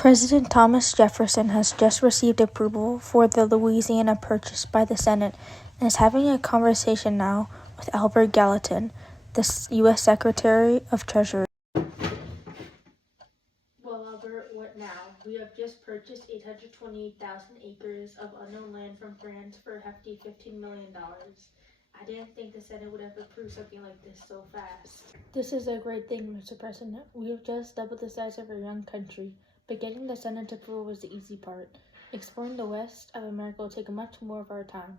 President Thomas Jefferson has just received approval for the Louisiana Purchase by the Senate and is having a conversation now with Albert Gallatin, the U.S. Secretary of Treasury. Well, Albert, what now? We have just purchased 828,000 acres of unknown land from France for a hefty $15 million. I didn't think the Senate would have approved something like this so fast. This is a great thing, Mr. President. We have just doubled the size of our young country, but getting the Senate approval was the easy part. Exploring the West of America will take much more of our time.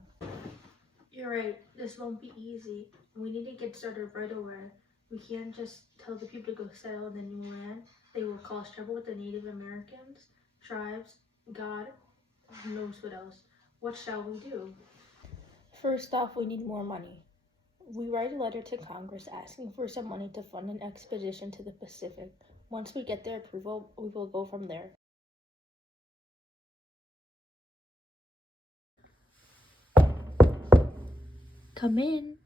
You're right. This won't be easy. We need to get started right away. We can't just tell the people to go settle in the new land. They will cause trouble with the Native Americans, tribes, God, who knows what else. What shall we do? First off, we need more money. We write a letter to Congress asking for some money to fund an expedition to the Pacific. Once we get their approval, we will go from there. Come in.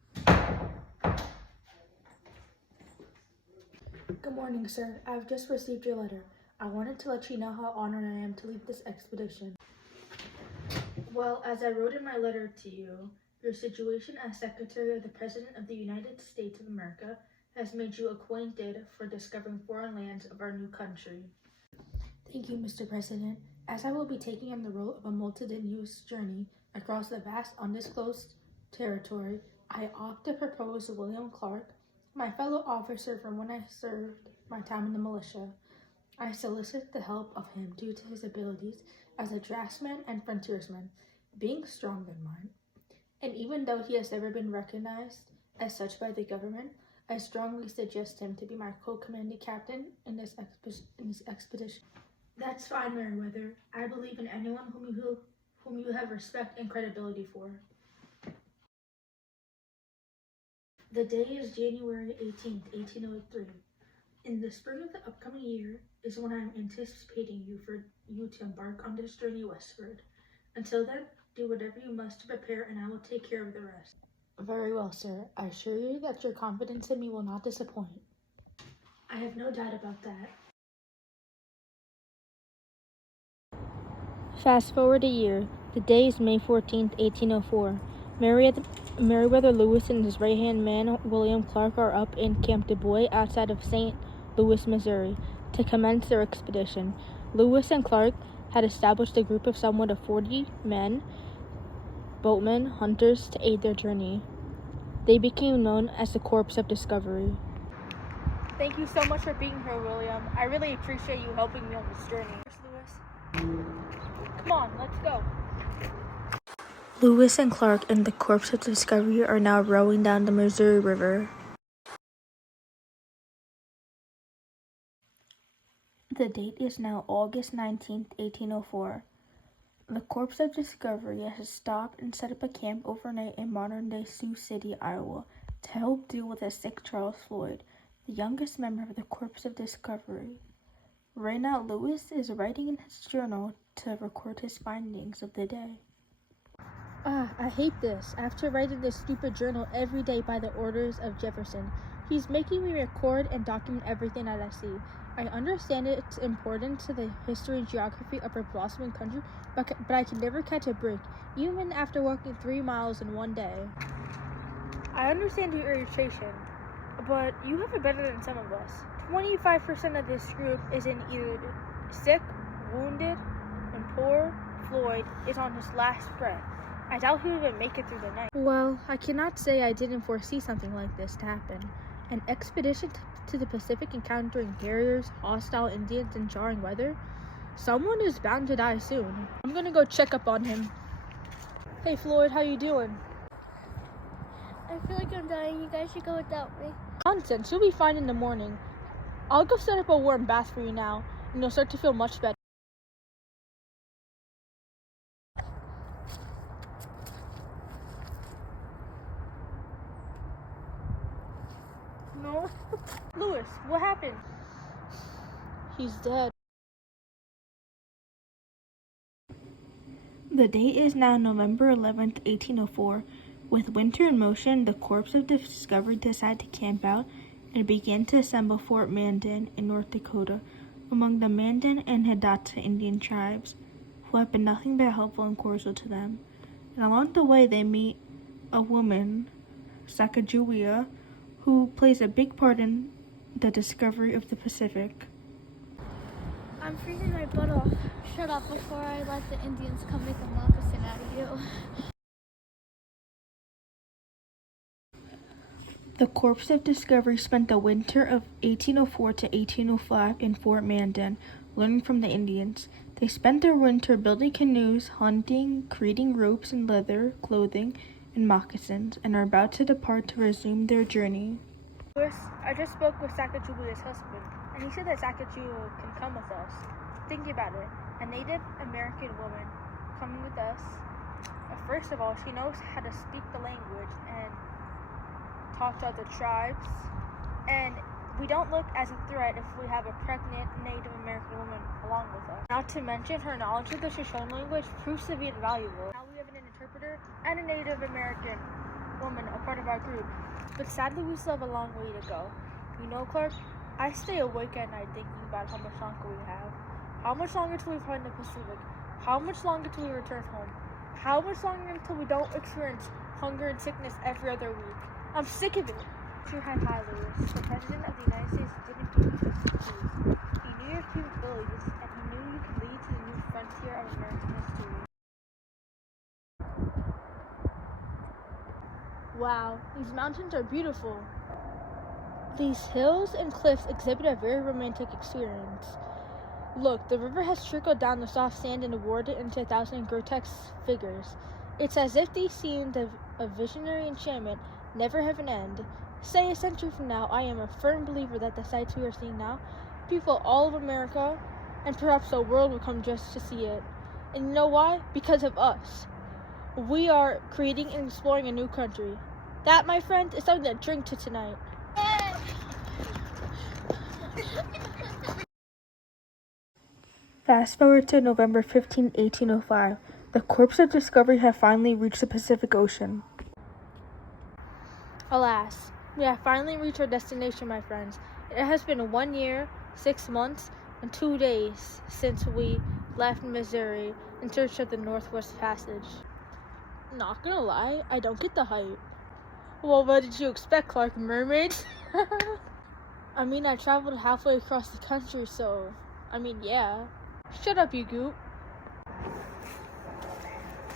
Good morning, sir. I've just received your letter. I wanted to let you know how honored I am to lead this expedition. Well, as I wrote in my letter to you, your situation as Secretary of the President of the United States of America has made you acquainted for discovering foreign lands of our new country. Thank you, Mr. President. As I will be taking on the role of a multitudinous journey across the vast undisclosed territory, I opt to propose William Clark, my fellow officer from when I served my time in the militia. I solicit the help of him due to his abilities as a draftsman and frontiersman, being stronger than mine. And even though he has never been recognized as such by the government, I strongly suggest him to be my co-commanding captain in this expedition. That's fine, Meriwether. I believe in anyone whom you have respect and credibility for. The day is January 18th, 1803. In the spring of the upcoming year is when I am anticipating you to embark on this journey westward. Until then, do whatever you must to prepare, and I will take care of the rest. Very well, sir. I assure you that your confidence in me will not disappoint. I have no doubt about that. Fast forward a year. The day is May 14th, 1804. Meriwether Lewis and his right-hand man, William Clark, are up in Camp Du Bois outside of St. Louis, Missouri, to commence their expedition. Lewis and Clark had established a group of somewhat of 40 men, boatmen, hunters, to aid their journey. They became known as the Corps of Discovery. Thank you so much for being here, William. I really appreciate you helping me on this journey. Lewis, come on, let's go. Lewis and Clark and the Corps of Discovery are now rowing down the Missouri River. The date is now August 19th, 1804. The Corps of Discovery has stopped and set up a camp overnight in modern-day Sioux City, Iowa, to help deal with a sick Charles Floyd, the youngest member of the Corps of Discovery. Right now, Lewis is writing in his journal to record his findings of the day. I hate this. I have to write in this stupid journal every day by the orders of Jefferson. He's making me record and document everything that I see. I understand it's important to the history and geography of our blossoming country, but I can never catch a break, even after walking 3 miles in one day. I understand your irritation, but you have it better than some of us. 25% of this group is in either sick, wounded, and poor Floyd is on his last breath. I doubt he would even make it through the night. Well, I cannot say I didn't foresee something like this to happen. An expedition to the Pacific encountering carriers, hostile Indians, and jarring weather? Someone is bound to die soon. I'm gonna go check up on him. Hey Floyd, how you doing? I feel like I'm dying. You guys should go without me. Nonsense, you'll be fine in the morning. I'll go set up a warm bath for you now, and you'll start to feel much better. No. Lewis, what happened? He's dead. The date is now November 11th, 1804. With winter in motion, the Corps of Discovery decided to camp out and began to assemble Fort Mandan in North Dakota. among the Mandan and Hidatsa Indian tribes, who have been nothing but helpful and cordial to them. And along the way, they meet a woman, Sacagawea, who plays a big part in the discovery of the Pacific. I'm freezing my butt off. Shut up before I let the Indians come make a moccasin out of you. The Corps of Discovery spent the winter of 1804 to 1805 in Fort Mandan, learning from the Indians. They spent their winter building canoes, hunting, creating ropes and leather, clothing, and moccasins, and are about to depart to resume their journey. I just spoke with Sacagawea's husband, and he said that Sacagawea can come with us. Think about it, a Native American woman coming with us. First of all, she knows how to speak the language and talk to other tribes, and we don't look as a threat if we have a pregnant Native American woman along with us. Not to mention, her knowledge of the Shoshone language proves to be invaluable. Now we have an interpreter and a Native American woman a part of our group, but sadly we still have a long way to go. You know, Clark, I stay awake at night thinking about how much longer we have. How much longer till we find the Pacific? How much longer till we return home? How much longer until we don't experience hunger and sickness every other week? I'm sick of it. Sir Hi Lewis, the President of the United States, didn't give you just keys. He knew your capabilities, and he knew you could lead to the new frontier of American history. Wow, these mountains are beautiful. These hills and cliffs exhibit a very romantic experience. Look, the river has trickled down the soft sand and awarded into 1,000 grotesque figures. It's as if these scenes of visionary enchantment never have an end. Say a century from now, I am a firm believer that the sights we are seeing now, people all of America, and perhaps the world will come just to see it. And you know why? Because of us. We are creating and exploring a new country. That, my friend, is something to drink to tonight. Fast forward to November 15, 1805. The Corps of Discovery have finally reached the Pacific Ocean. Alas, we have finally reached our destination, my friends. It has been 1 year, 6 months, and 2 days since we left Missouri in search of the Northwest Passage. Not gonna lie, I don't get the hype. Well, what did you expect, Clark? Mermaids? I mean, I traveled halfway across the country, so, yeah. Shut up, you goop.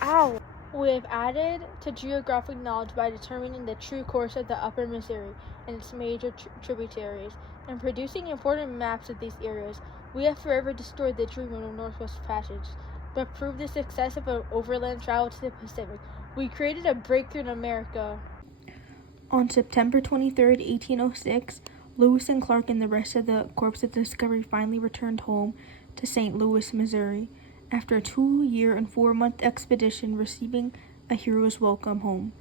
Ow! We have added to geographic knowledge by determining the true course of the upper Missouri and its major tributaries, and producing important maps of these areas. We have forever destroyed the dream of the Northwest Passage, but proved the success of an overland travel to the Pacific. We created a breakthrough in America. On September 23, 1806, Lewis and Clark and the rest of the Corps of Discovery finally returned home to St. Louis, Missouri, after a 2-year and 4-month expedition, receiving a hero's welcome home.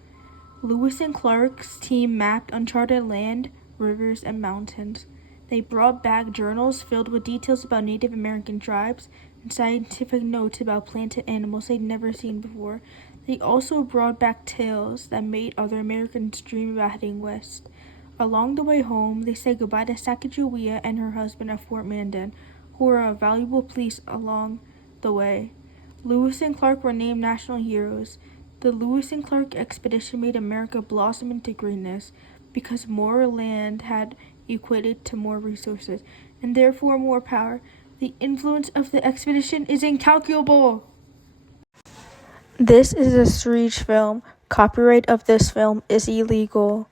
Lewis and Clark's team mapped uncharted land, rivers, and mountains. They brought back journals filled with details about Native American tribes and scientific notes about plants and animals they'd never seen before. They also brought back tales that made other Americans dream about heading west. Along the way home, they said goodbye to Sacagawea and her husband at Fort Mandan, who were a valuable police along the way. Lewis and Clark were named national heroes. The Lewis and Clark expedition made America blossom into greatness because more land had equated to more resources, and therefore more power. The influence of the expedition is incalculable. This is a Screech film. Copyright of this film is illegal.